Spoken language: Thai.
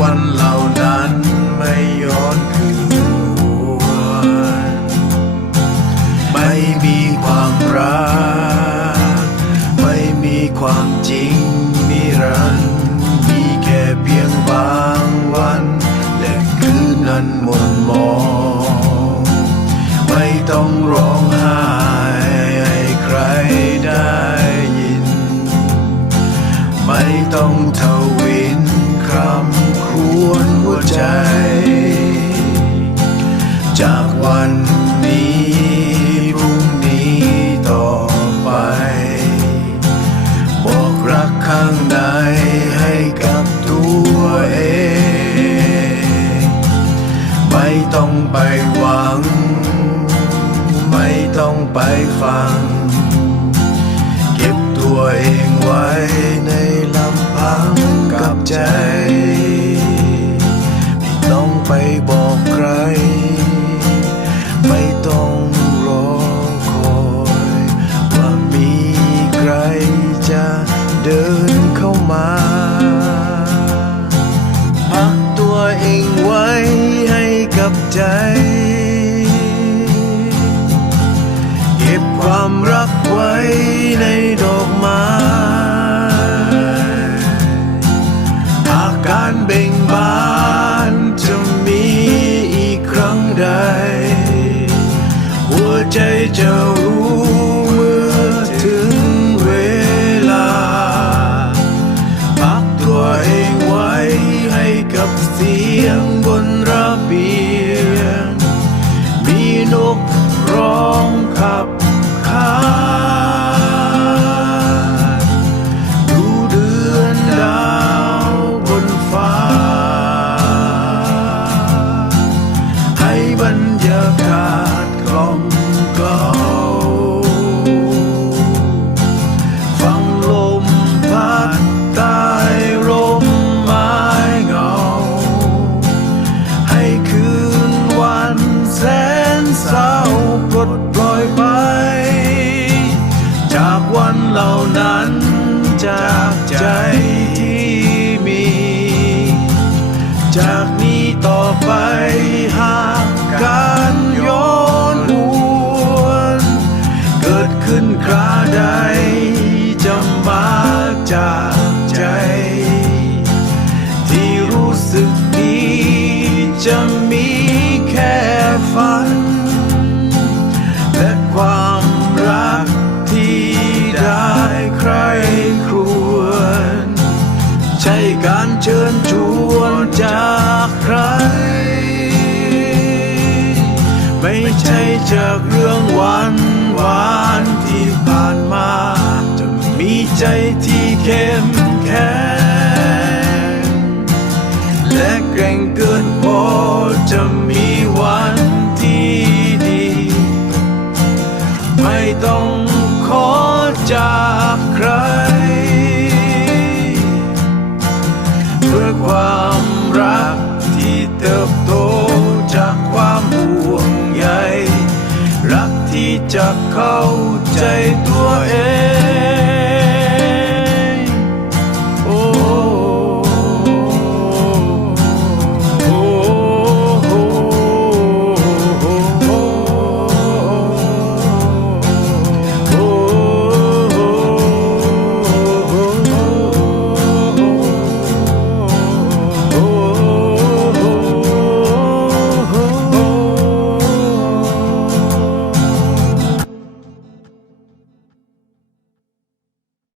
วันเหล่านั้นไม่ย้อนคืนวนไม่มีความรัก ไม่มีความจริง จากวันนี้พรุ่งนี้ต่อไป บอกรักข้างในให้กับตัวเอง ไม่ต้องไปหวัง ไม่ต้องไปฟัง เก็บตัวเองไว้ในลำพังกับใจ เดินเข้ามาพักตัวเองไว้ให้กับใจ เก็บความรักไว้ในดอกไม้อาการเบ่งบานจะมีอีกครั้งใด หัวใจจะ ใจที่มี จากนี้ต่อไปหากการย้อนหวนเกิดขึ้นคราใดจะมาจากใจ ที่รู้สึกดีจะมีแค่ฝัน และความรัก เชิญชวนจากใคร ไม่ใช่จากเรื่องหวานหวานที่ผ่านมา จะมีใจที่เข้ม รักที่เติบโตจากความห่วงใยรักที่จะเข้าใจตัวเอง